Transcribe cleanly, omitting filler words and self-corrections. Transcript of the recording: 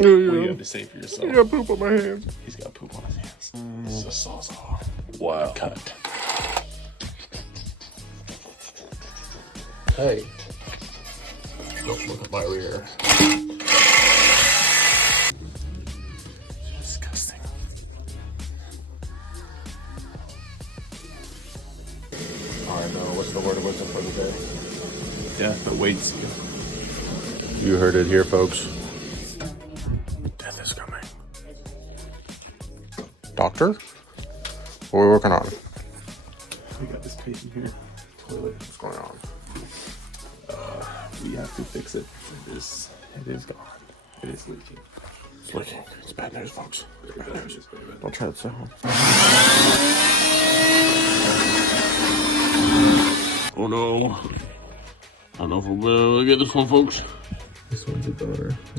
What do you have to say for yourself? I got poop on my hands. He's got poop on his hands. This is a sawzall. Wow. Cut. Hey. Don't look at my rear. Disgusting. Alright, now what's the word of wisdom for the day? Death awaits you. You heard it here, folks. Death is coming. Doctor? What are we working on? We got this patient here. Toilet. What's going on? We have to fix it. It is gone. It is leaking. It's leaking. It's bad news, folks. It's bad news. Don't try this at home. Oh no. I don't know if we'll be able to get this one, folks. This one's a daughter.